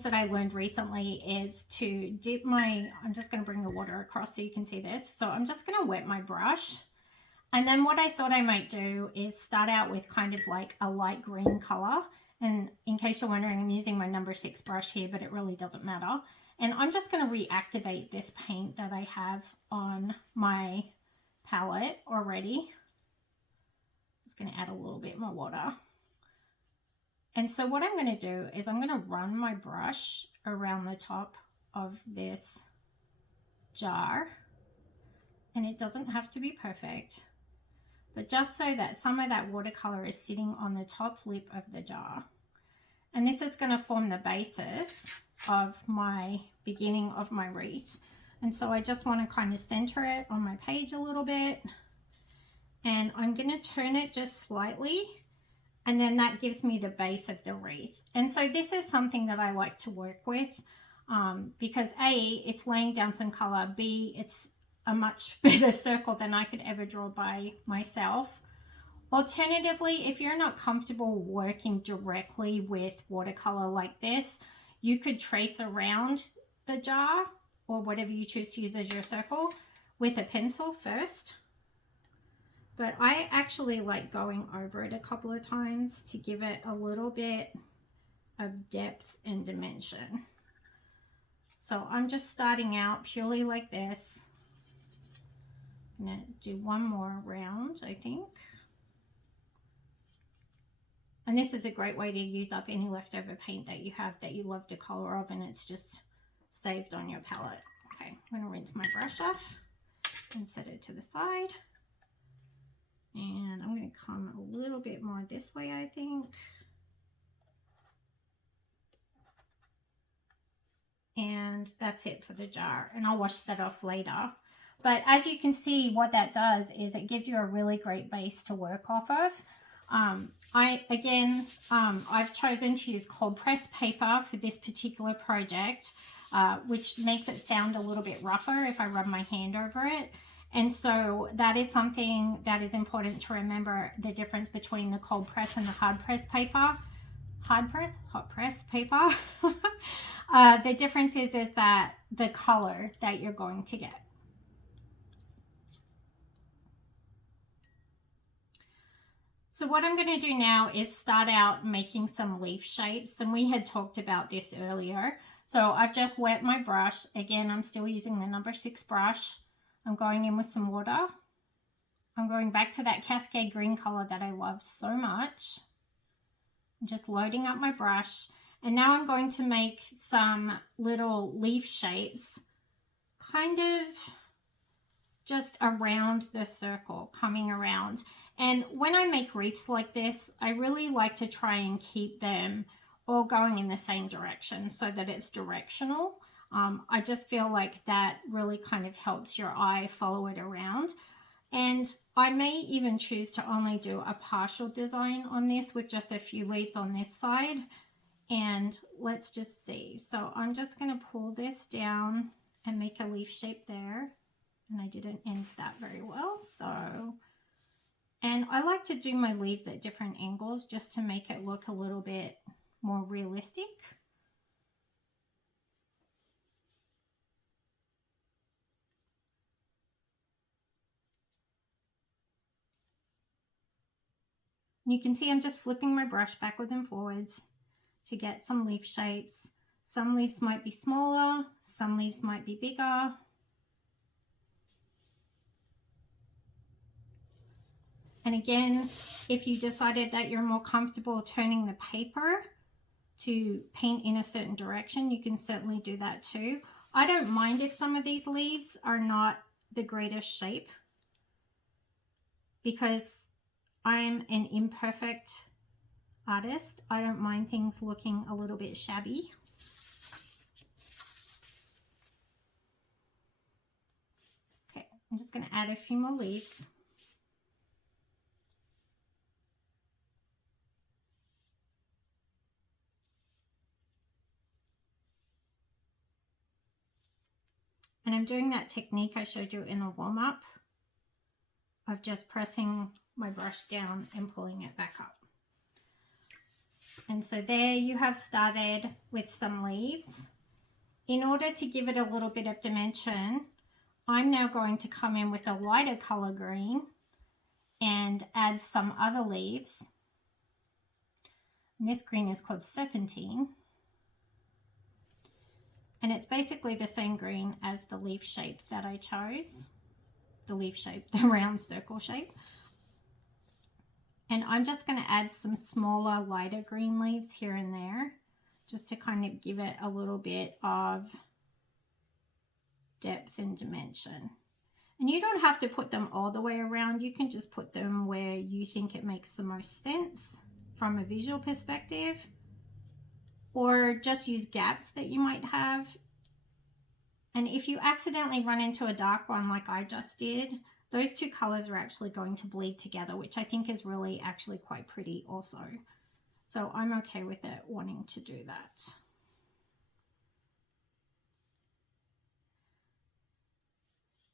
things that I learned recently is to dip my, I'm just going to bring the water across so you can see this. So I'm just going to wet my brush. And then what I thought I might do is start out with kind of like a light green color. And in case you're wondering, I'm using my number 6 brush here, but it really doesn't matter. And I'm just going to reactivate this paint that I have on my palette already. Just going to add a little bit more water. And so what I'm going to do is I'm going to run my brush around the top of this jar. And it doesn't have to be perfect, but just so that some of that watercolor is sitting on the top lip of the jar. And this is going to form the basis of my beginning of my wreath. And so I just want to kind of center it on my page a little bit. And I'm going to turn it just slightly. And then that gives me the base of the wreath. And so this is something that I like to work with because A, it's laying down some color. B, it's a much better circle than I could ever draw by myself. Alternatively, if you're not comfortable working directly with watercolor like this, you could trace around the jar or whatever you choose to use as your circle with a pencil first. But I actually like going over it a couple of times to give it a little bit of depth and dimension. So I'm just starting out purely like this. I'm going to do one more round, I think. And this is a great way to use up any leftover paint that you have that you love the color of, and it's just saved on your palette. Okay, I'm going to rinse my brush off and set it to the side. And I'm going to come a little bit more this way, I think. And that's it for the jar. And I'll wash that off later. But as you can see, what that does is it gives you a really great base to work off of. I've chosen to use cold press paper for this particular project, which makes it sound a little bit rougher if I rub my hand over it. And so that is something that is important to remember, the difference between the cold press and the hard press paper. Hot press paper. The difference is that the color that you're going to get. So what I'm going to do now is start out making some leaf shapes, and we had talked about this earlier. So I've just wet my brush. Again, I'm still using the number 6 brush. I'm going in with some water. I'm going back to that Cascade green color that I love so much. I'm just loading up my brush. And now I'm going to make some little leaf shapes, kind of just around the circle, coming around. And when I make wreaths like this, I really like to try and keep them all going in the same direction so that it's directional. I just feel like that really kind of helps your eye follow it around. And I may even choose to only do a partial design on this with just a few leaves on this side. And let's just see. So I'm just going to pull this down and make a leaf shape there. And I didn't end that very well. And I like to do my leaves at different angles just to make it look a little bit more realistic. You can see I'm just flipping my brush backwards and forwards to get some leaf shapes. Some leaves might be smaller, some leaves might be bigger. And again, if you decided that you're more comfortable turning the paper to paint in a certain direction, you can certainly do that too. I don't mind if some of these leaves are not the greatest shape, because I'm an imperfect artist. I don't mind things looking a little bit shabby. Okay, I'm just going to add a few more leaves. And I'm doing that technique I showed you in the warm-up of just pressing my brush down and pulling it back up. And so there you have started with some leaves. In order to give it a little bit of dimension, I'm now going to come in with a lighter color green and add some other leaves. And this green is called Serpentine. And it's basically the same green as the leaf shape that I chose. The leaf shape, the round circle shape. And I'm just going to add some smaller, lighter green leaves here and there, just to kind of give it a little bit of depth and dimension. And you don't have to put them all the way around. You can just put them where you think it makes the most sense from a visual perspective, or just use gaps that you might have. And if you accidentally run into a dark one like I just did, those two colors are actually going to bleed together, which I think is really actually quite pretty also. So I'm okay with it wanting to do that.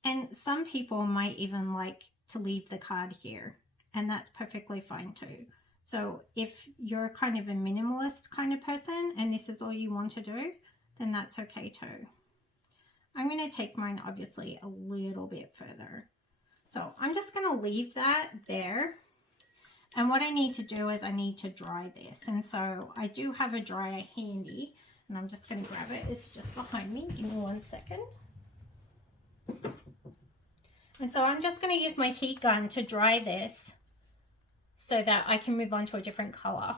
And some people might even like to leave the card here, and that's perfectly fine too. So if you're kind of a minimalist kind of person and this is all you want to do, then that's okay too. I'm going to take mine obviously a little bit further. So I'm just going to leave that there. And what I need to do is I need to dry this. And so I do have a dryer handy, and I'm just going to grab it. It's just behind me. Give me 1 second. And so I'm just going to use my heat gun to dry this so that I can move on to a different color.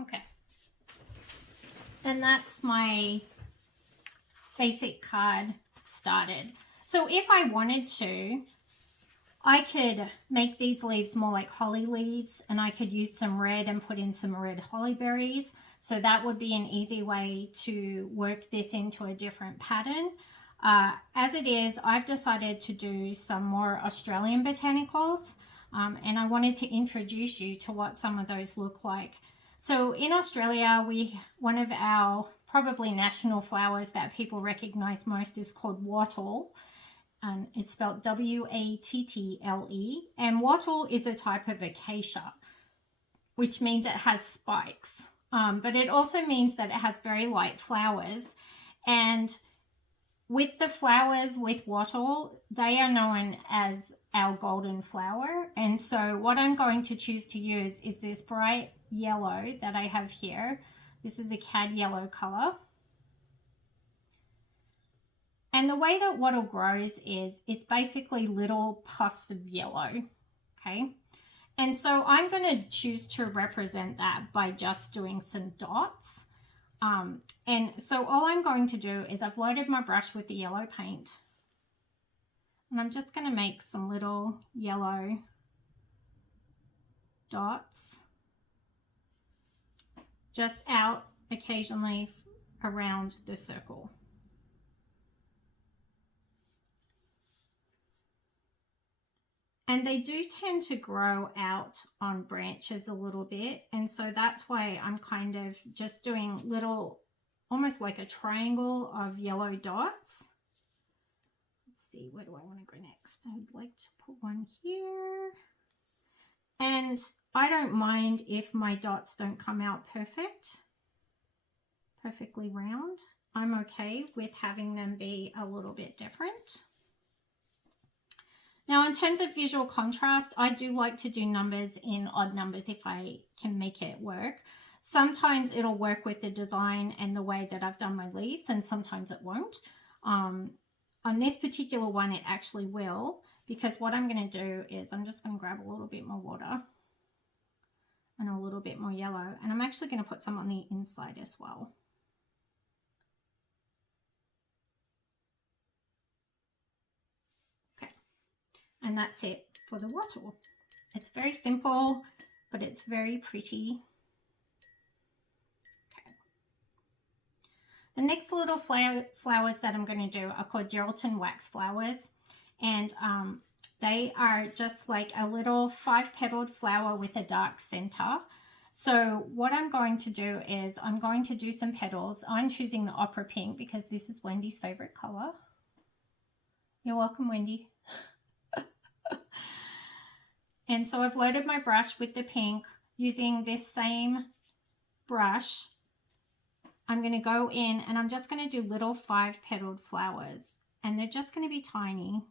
Okay, and that's my basic card started. So if I wanted to, I could make these leaves more like holly leaves, and I could use some red and put in some red holly berries. So that would be an easy way to work this into a different pattern. As it is, I've decided to do some more Australian botanicals, and I wanted to introduce you to what some of those look like. So in Australia, one of our probably national flowers that people recognize most is called wattle, and it's spelled W-A-T-T-L-E. And wattle is a type of acacia, which means it has spikes, but it also means that it has very light flowers. And with the flowers with wattle, they are known as our golden flower. And so what I'm going to choose to use is this bright yellow that I have here. This is a cad yellow color. And the way that wattle grows is it's basically little puffs of yellow, okay? And so I'm going to choose to represent that by just doing some dots. And so all I'm going to do is I've loaded my brush with the yellow paint, and I'm just going to make some little yellow dots just out occasionally around the circle. And they do tend to grow out on branches a little bit. And so that's why I'm kind of just doing little, almost like a triangle of yellow dots. Let's see, where do I want to go next? I'd like to put one here. And I don't mind if my dots don't come out perfectly round. I'm okay with having them be a little bit different. Now, in terms of visual contrast, I do like to do numbers in odd numbers if I can make it work. Sometimes it'll work with the design and the way that I've done my leaves, and sometimes it won't. On this particular one, it actually will, because what I'm going to do is I'm just going to grab a little bit more water and a little bit more yellow, and I'm actually going to put some on the inside as well. Okay, and that's it for the wattle. It's very simple, but it's very pretty. The next little flowers that I'm going to do are called gelatin wax flowers, and they are just like a little 5-petaled flower with a dark center. So what I'm going to do is I'm going to do some petals. I'm choosing the opera pink because this is Wendy's favorite color. You're welcome, Wendy. And so I've loaded my brush with the pink using this same brush. I'm going to go in and I'm just going to do little 5-petaled flowers, and they're just going to be tiny.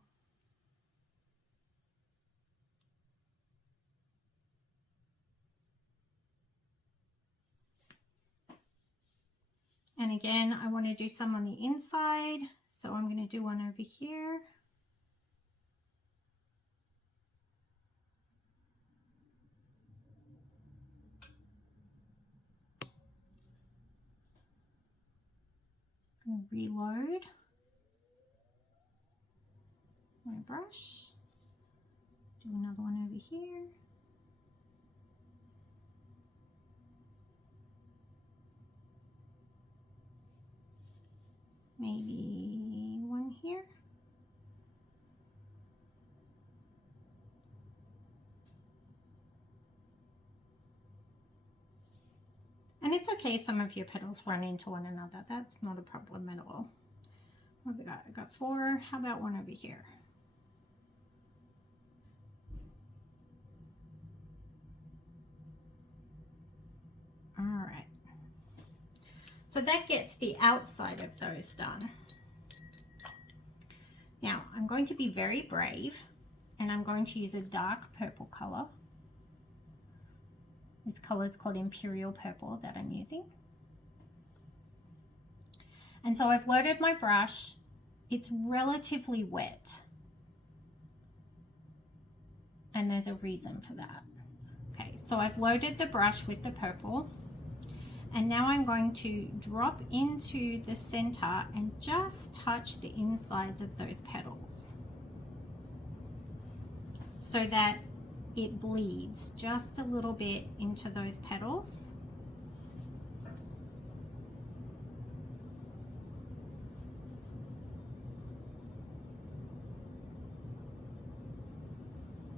And again, I want to do some on the inside, so I'm going to do one over here. I'm going to reload my brush, do another one over here. Maybe one here. And it's okay if some of your petals run into one another. That's not a problem at all. What have we got? I got 4. How about one over here? All right. So that gets the outside of those done. Now I'm going to be very brave, and I'm going to use a dark purple color. This color is called Imperial Purple that I'm using. And so I've loaded my brush. It's relatively wet, and there's a reason for that. Okay, so I've loaded the brush with the purple, and now I'm going to drop into the center and just touch the insides of those petals so that it bleeds just a little bit into those petals.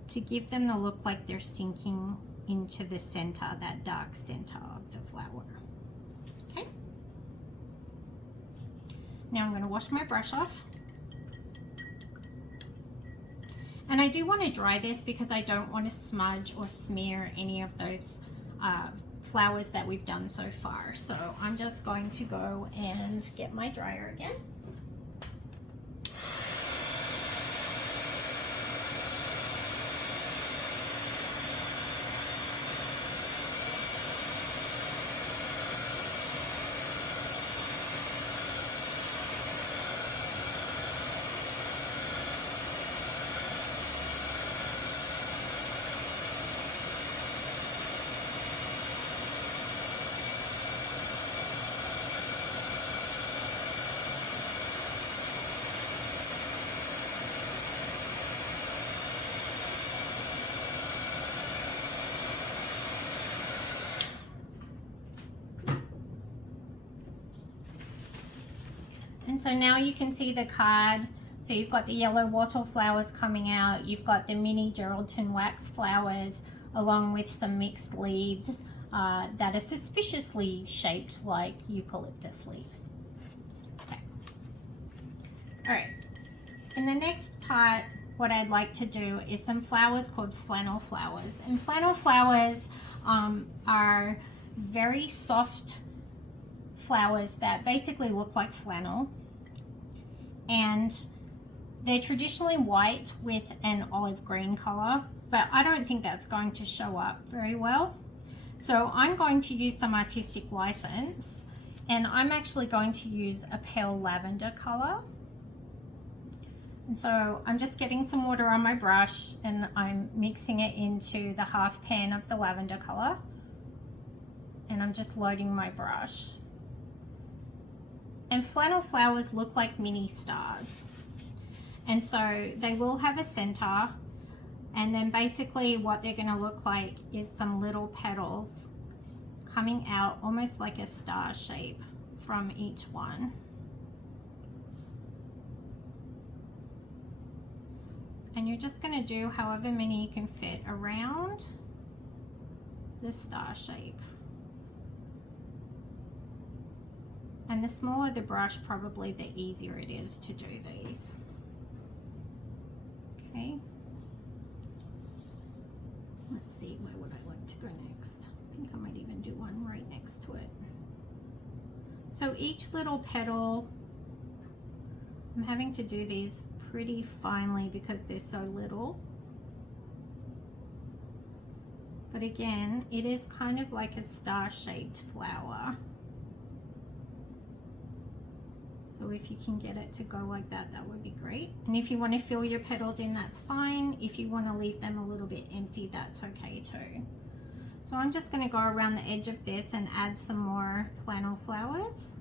To give them the look like they're sinking into the center, that dark center of the flower. Okay. Now I'm going to wash my brush off. And I do want to dry this because I don't want to smudge or smear any of those flowers that we've done so far. So I'm just going to go and get my dryer again. And so now you can see the card. So you've got the yellow wattle flowers coming out. You've got the mini gelatin wax flowers along with some mixed leaves that are suspiciously shaped like eucalyptus leaves. Okay. All right. In the next part, what I'd like to do is some flowers called flannel flowers. And flannel flowers are very soft flowers that basically look like flannel, and they're traditionally white with an olive green color, but I don't think that's going to show up very well. So I'm going to use some artistic license, and I'm actually going to use a pale lavender color. And so I'm just getting some water on my brush and I'm mixing it into the half pan of the lavender color, and I'm just loading my brush. And flannel flowers look like mini stars, and so they will have a center, and then basically what they're going to look like is some little petals coming out almost like a star shape from each one. And you're just going to do however many you can fit around the star shape. And the smaller the brush, probably the easier it is to do these. Okay. Let's see, where would I like to go next? I think I might even do one right next to it. So each little petal, I'm having to do these pretty finely because they're so little. But again, it is kind of like a star-shaped flower. So if you can get it to go like that, that would be great. And if you want to fill your petals in, that's fine. If you want to leave them a little bit empty, that's okay too. So I'm just going to go around the edge of this and add some more flannel flowers.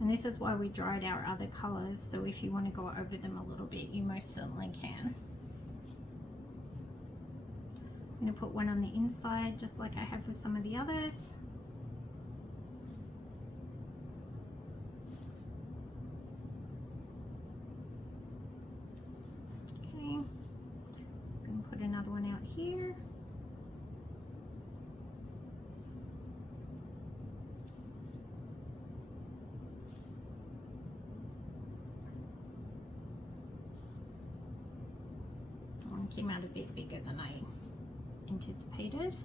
And this is why we dried our other colors, so if you want to go over them a little bit, you most certainly can. I'm going to put one on the inside, just like I have with some of the others. Okay, I'm going to put another one out here. Came out a bit bigger than I anticipated.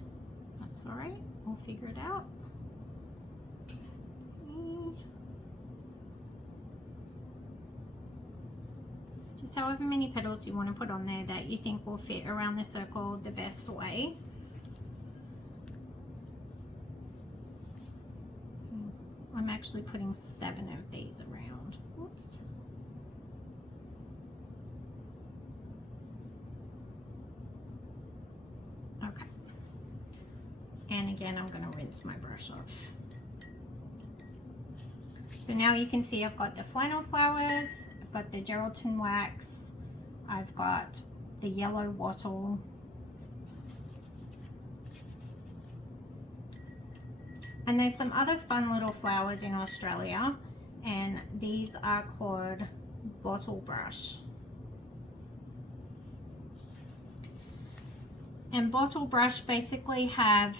That's all right, we'll figure it out. Okay. Just however many petals you want to put on there that you think will fit around the circle the best way. I'm actually putting 7 of these around. Whoops. Okay, and again I'm going to rinse my brush off. So now you can see I've got the flannel flowers, I've got the gelatin wax, I've got the yellow wattle, and there's some other fun little flowers in Australia, and these are called bottle brush. And bottle brush basically have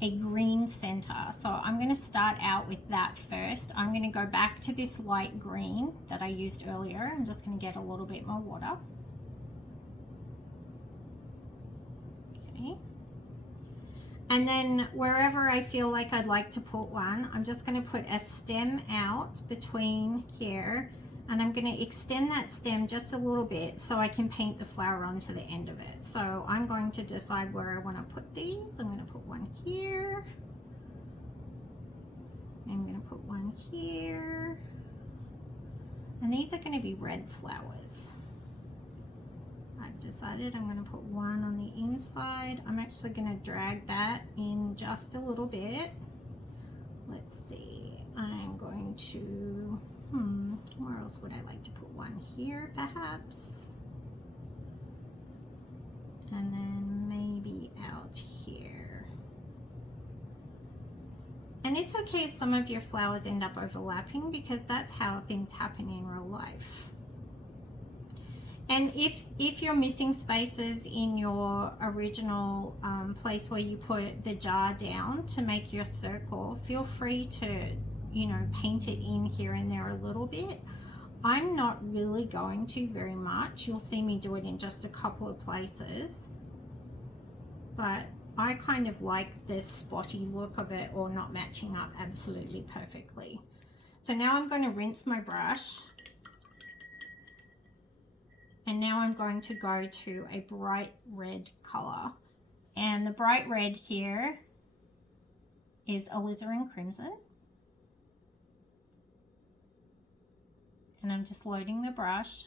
a green center. So I'm going to start out with that first. I'm going to go back to this light green that I used earlier. I'm just going to get a little bit more water. Okay. And then wherever I feel like I'd like to put one, I'm just going to put a stem out between here. And I'm going to extend that stem just a little bit so I can paint the flower onto the end of it. So I'm going to decide where I want to put these. I'm going to put one here. I'm going to put one here. And these are going to be red flowers. I've decided I'm going to put one on the inside. I'm actually going to drag that in just a little bit. Let's see. I'm going to... where else would I like to put one? Here, perhaps. And then maybe out here. And it's okay if some of your flowers end up overlapping, because that's how things happen in real life. And if you're missing spaces in your original place where you put the jar down to make your circle, feel free to, you know, paint it in here and there a little bit. I'm not really going to very much. You'll see me do it in just a couple of places. But I kind of like this spotty look of it all not matching up absolutely perfectly. So now I'm going to rinse my brush. And now I'm going to go to a bright red color. And the bright red here is alizarin crimson. And I'm just loading the brush.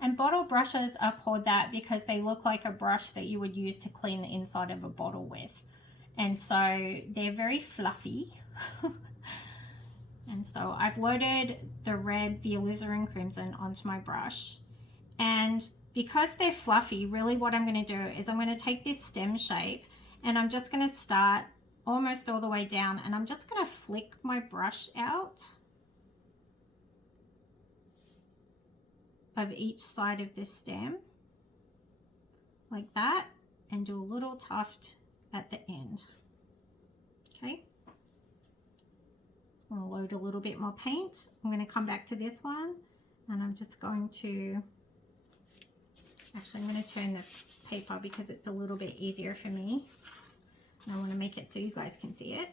And bottle brushes are called that because they look like a brush that you would use to clean the inside of a bottle with. And so they're very fluffy. And so I've loaded the red, the alizarin crimson onto my brush. And because they're fluffy, really what I'm going to do is I'm going to take this stem shape and I'm just going to start almost all the way down and I'm just going to flick my brush out of each side of this stem like that and do a little tuft at the end. Okay. I'm going to load a little bit more paint. I'm going to come back to this one and I'm just going to, actually I'm going to turn the paper because it's a little bit easier for me. And I want to make it so you guys can see it.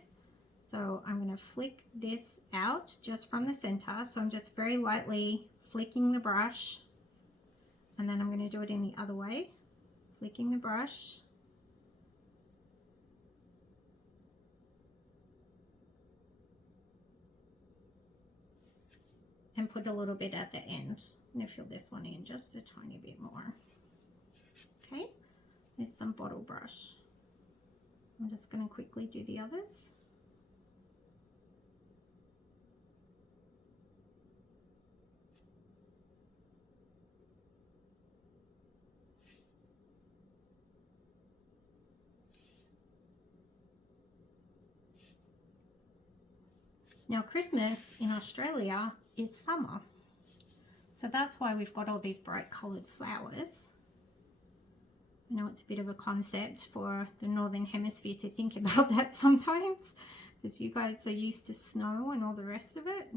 So I'm going to flick this out just from the center. So I'm just very lightly flicking the brush and then I'm going to do it in the other way. Flicking the brush. And put a little bit at the end. I'm going to fill this one in just a tiny bit more. Okay, there's some bottle brush. I'm just going to quickly do the others. Now Christmas in Australia is summer. So that's why we've got all these bright coloured flowers. I know it's a bit of a concept for the Northern Hemisphere to think about that sometimes, because you guys are used to snow and all the rest of it.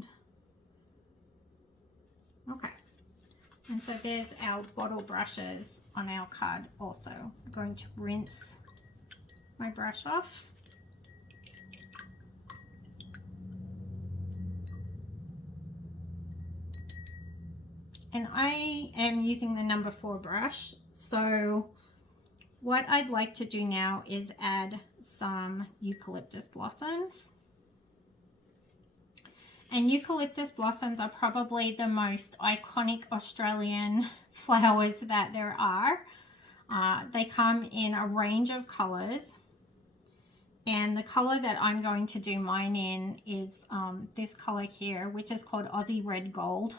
Okay, and so there's our bottle brushes on our card also. I'm going to rinse my brush off. And I am using the number 4 brush. So what I'd like to do now is add some eucalyptus blossoms. And eucalyptus blossoms are probably the most iconic Australian flowers that there are. They come in a range of colors. And the color that I'm going to do mine in is this color here, which is called Aussie Red Gold.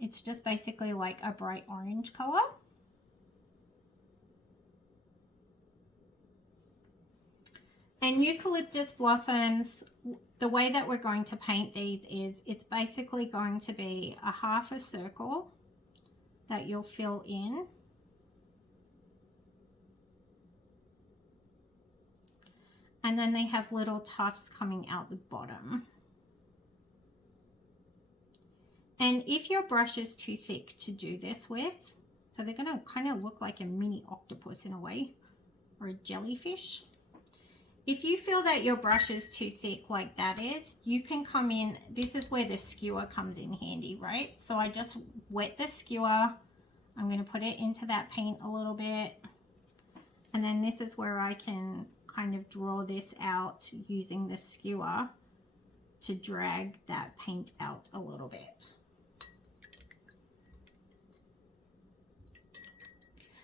It's just basically like a bright orange color. And eucalyptus blossoms, the way that we're going to paint these is it's basically going to be a half a circle that you'll fill in. And then they have little tufts coming out the bottom. And if your brush is too thick to do this with, so they're going to kind of look like a mini octopus in a way, or a jellyfish. If you feel that your brush is too thick like that is, you can come in, this is where the skewer comes in handy, right? So I just wet the skewer, I'm going to put it into that paint a little bit, and then this is where I can kind of draw this out using the skewer to drag that paint out a little bit.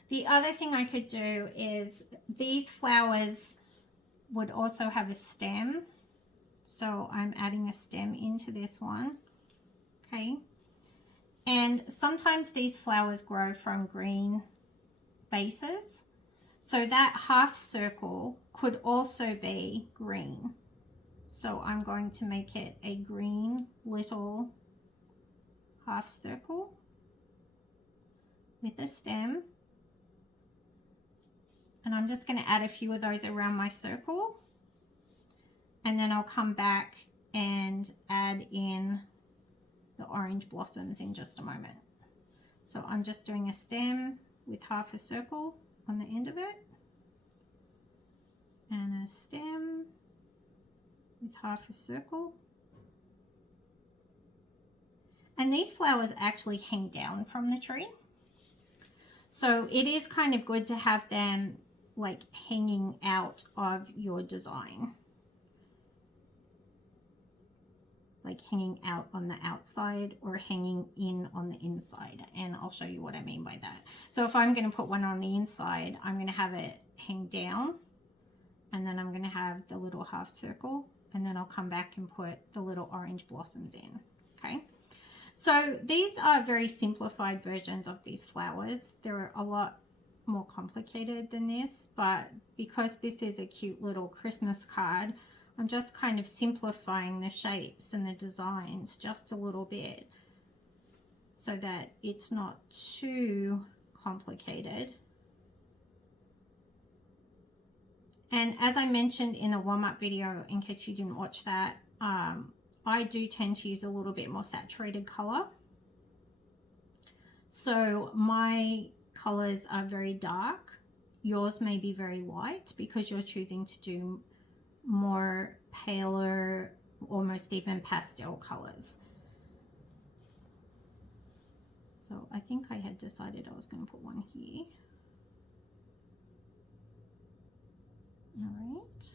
The other thing I could do is these flowers would also have a stem. So I'm adding a stem into this one. Okay. And sometimes these flowers grow from green bases. So that half circle could also be green. So I'm going to make it a green little half circle with a stem. And I'm just going to add a few of those around my circle. And then I'll come back and add in the orange blossoms in just a moment. So I'm just doing a stem with half a circle on the end of it, and a stem with half a circle. And these flowers actually hang down from the tree, so it is kind of good to have them like hanging out of your design, like hanging out on the outside or hanging in on the inside. And I'll show you what I mean by that. So if I'm going to put one on the inside, I'm going to have it hang down, and then I'm going to have the little half circle, and then I'll come back and put the little orange blossoms in. Okay, so these are very simplified versions of these flowers. They're a lot more complicated than this, but because this is a cute little Christmas card, I'm just kind of simplifying the shapes and the designs just a little bit so that it's not too complicated. And as I mentioned in the warm-up video, in case you didn't watch that, I do tend to use a little bit more saturated color. So my colors are very dark. Yours may be very light because you're choosing to do more paler, almost even pastel colors. So I think I had decided I was going to put one here. All right,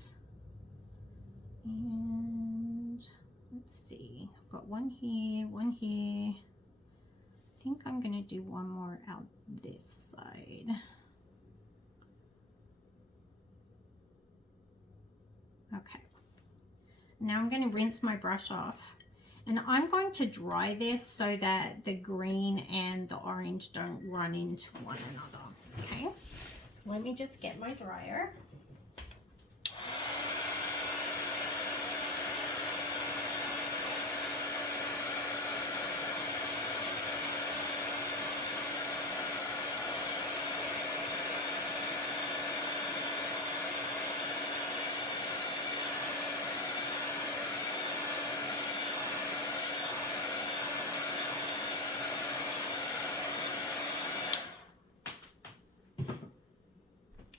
and let's see, I've got one here, one here. I think I'm going to do one more out this side. Okay, now I'm going to rinse my brush off, and I'm going to dry this so that the green and the orange don't run into one another. Okay, so let me just get my dryer.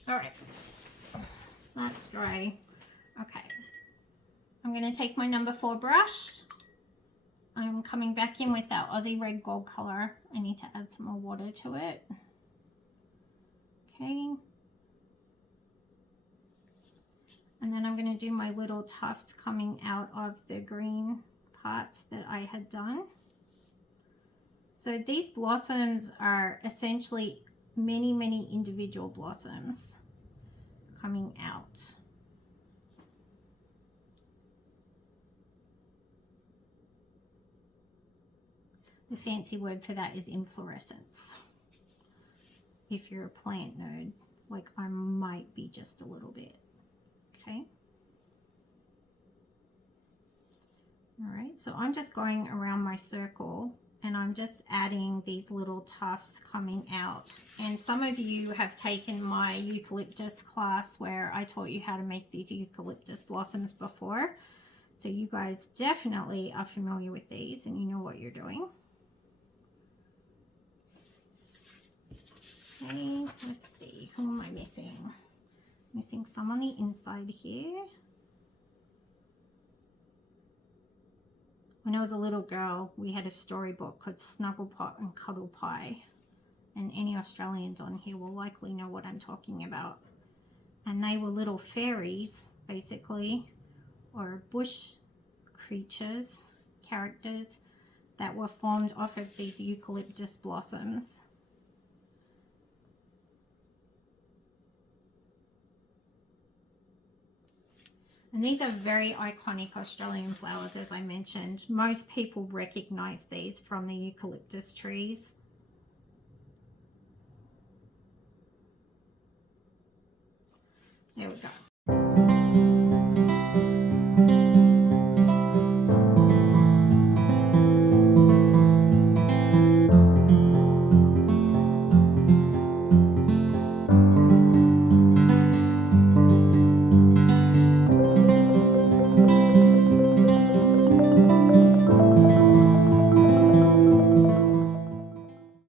All right, that's dry. Okay, I'm going to take my number 4 brush. I'm coming back in with that Aussie Red Gold color. I need to add some more water to it. Okay. And then I'm going to do my little tufts coming out of the green parts that I had done. So these blossoms are essentially many individual blossoms coming out. The fancy word for that is inflorescence. If you're a plant nerd, like I might be just a little bit. Okay. All right, so I'm just going around my circle, and I'm just adding these little tufts coming out. And some of you have taken my eucalyptus class where I taught you how to make these eucalyptus blossoms before. So you guys definitely are familiar with these and you know what you're doing. Okay, let's see, who am I missing? Missing some on the inside here. When I was a little girl, we had a storybook called Snugglepot and Cuddle Pie. And any Australians on here will likely know what I'm talking about. And they were little fairies, basically, or bush creatures, characters, that were formed off of these eucalyptus blossoms. And these are very iconic Australian flowers, as I mentioned. Most people recognize these from the eucalyptus trees. There we go.